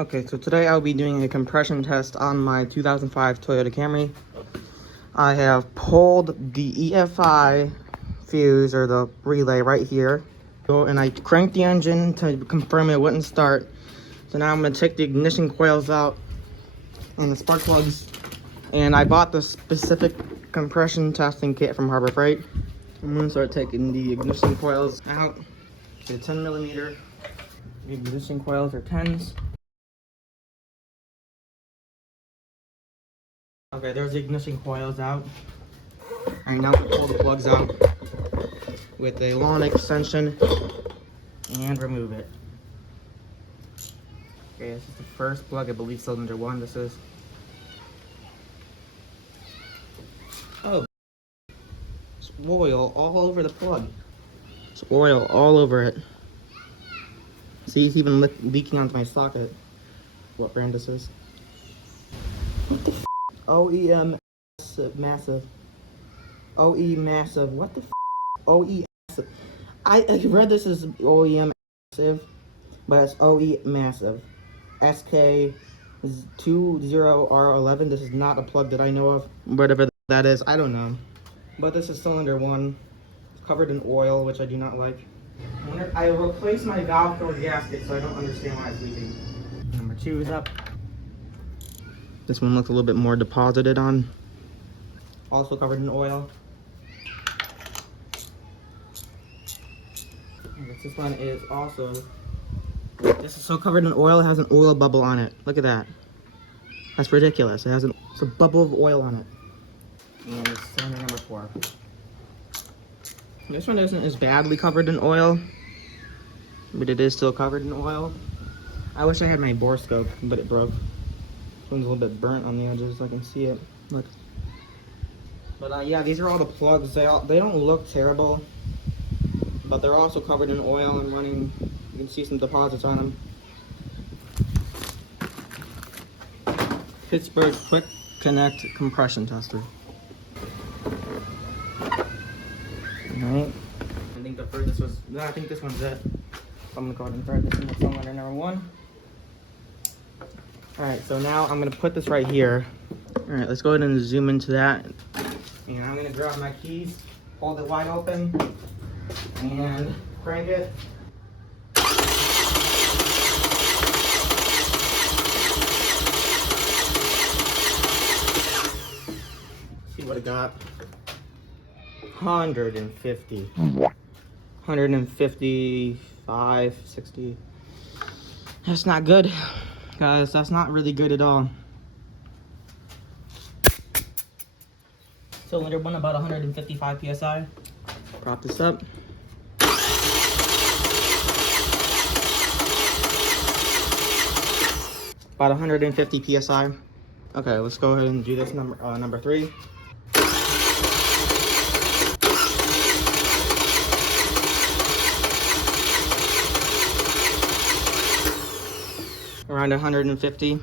Okay, so today I'll be doing a compression test on my 2005 Toyota Camry. I have pulled the EFI fuse, or the relay, right here. And I cranked the engine to confirm it wouldn't start. So now I'm going to take the ignition coils out and the spark plugs. And I bought the specific compression testing kit from Harbor Freight. I'm going to start taking the ignition coils out. The 10mm. The ignition coils are 10s. Okay, there's the ignition coils out. Alright, now we'll pull the plugs out with a lawn extension and remove it. Okay, this is the first plug, I believe cylinder 1 this is. Oh, it's oil all over the plug. It's oil all over it. See, it's even leaking onto my socket. What brand this is? What the f? OEM massive. OE massive. What the f? OE massive. I read this as OEM massive, but it's OE massive. SK20R11. This is not a plug that I know of. Whatever that is, I don't know. But this is cylinder 1. It's covered in oil, which I do not like. I replaced my valve cover gasket, so I don't understand why it's leaking. Number 2 is up. This one looks a little bit more deposited on. Also covered in oil. This one is also... This is so covered in oil, it has an oil bubble on it. Look at that. That's ridiculous. It's a bubble of oil on it. And it's cylinder number 4. This one isn't as badly covered in oil, but it is still covered in oil. I wish I had my bore scope, but it broke. This one's a little bit burnt on the edges, I can see it. Look. But yeah, these are all the plugs. They don't look terrible, but they're also covered in oil and running. You can see some deposits on them. Pittsburgh Quick Connect Compression Tester. Alright. I think the furthest was... No, I think this one's it. I'm going to go ahead and thread this in with cylinder number 1. Alright, so now I'm going to put this right here. Alright, let's go ahead and zoom into that. And I'm going to grab my keys, hold it wide open, and crank it. See what it got. 150. 155, 60. That's not good, guys. That's not really good at all. Cylinder 1 about 155 psi. Prop this up. About 150 psi. Okay, let's go ahead and do this number 3. Around 150. Okay,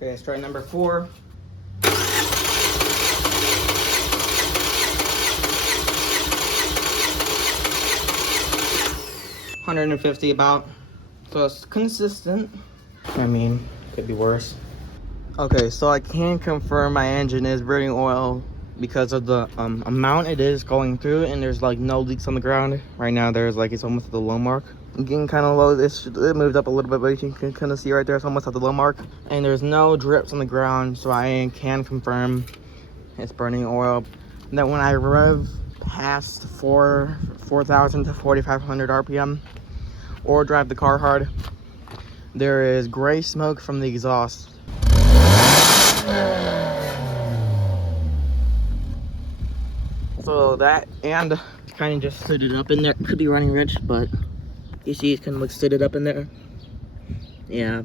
let's try number 4. 150 about. So it's consistent. I mean, could be worse. Okay, so I can confirm my engine is burning oil because of the amount it is going through, and there's like no leaks on the ground. Right now there's like, it's almost at the low mark. I'm getting kind of low. It moved up a little bit, but you can kind of see right there, it's almost at the low mark. And there's no drips on the ground, so I can confirm it's burning oil. And then when I rev past 4,000 to 4,500 RPM or drive the car hard, there is gray smoke from the exhaust. So that, and kind of just stood it up in there. Could be running rich, but you see it kind of looks stood it up in there. Yeah,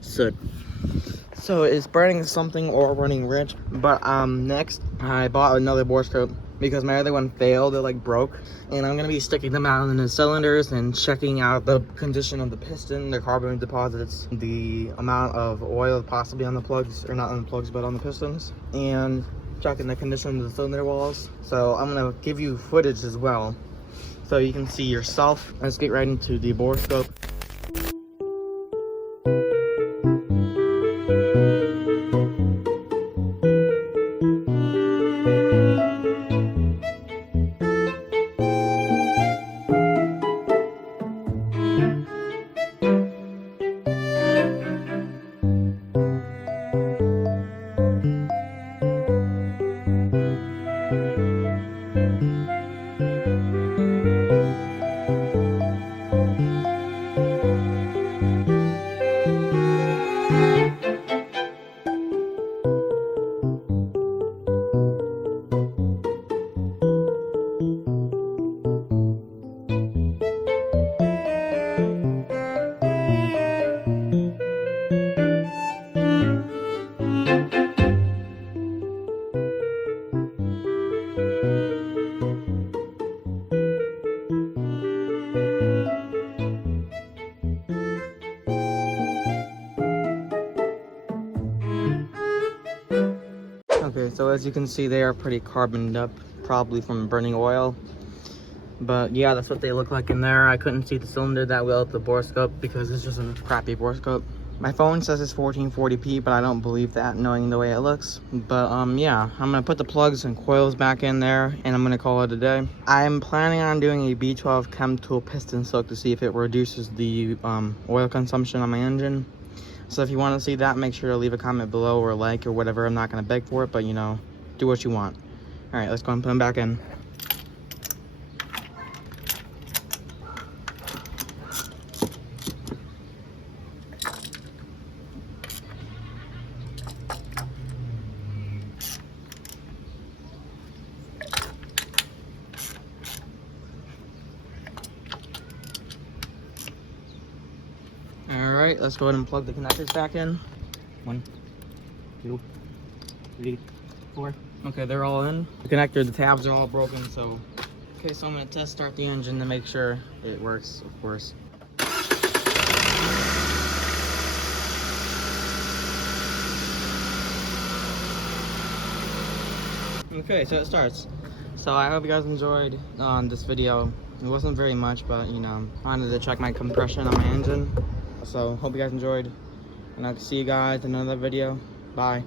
soot. So it's burning something or running rich. But next I bought another bore scope because my other one failed. It like broke, and I'm gonna be sticking them out in the cylinders and checking out the condition of the piston, the carbon deposits, the amount of oil possibly on the plugs, or not on the plugs but on the pistons, and checking the condition of the cylinder walls. So I'm gonna give you footage as well so you can see yourself. Let's get right into the bore scope. So as you can see, they are pretty carboned up, probably from burning oil. But yeah, that's what they look like in there. I couldn't see the cylinder that well with the borescope because it's just a crappy borescope. My phone says it's 1440p, but I don't believe that, knowing the way it looks. But yeah, I'm gonna put the plugs and coils back in there, and I'm gonna call it a day. I'm planning on doing a B12 chem tool piston soak to see if it reduces the oil consumption on my engine. So if you want to see that, make sure to leave a comment below or like or whatever. I'm not gonna beg for it, but you know, do what you want. All right, let's go and put them back in. Alright, let's go ahead and plug the connectors back in. 1, 2, 3, 4. Okay, they're all in. The connector, the tabs are all broken, so... Okay, so I'm going to test start the engine to make sure it works, of course. Okay, so it starts. So I hope you guys enjoyed this video. It wasn't very much, but you know, I wanted to check my compression on my engine. So hope you guys enjoyed, and I'll see you guys in another video. Bye.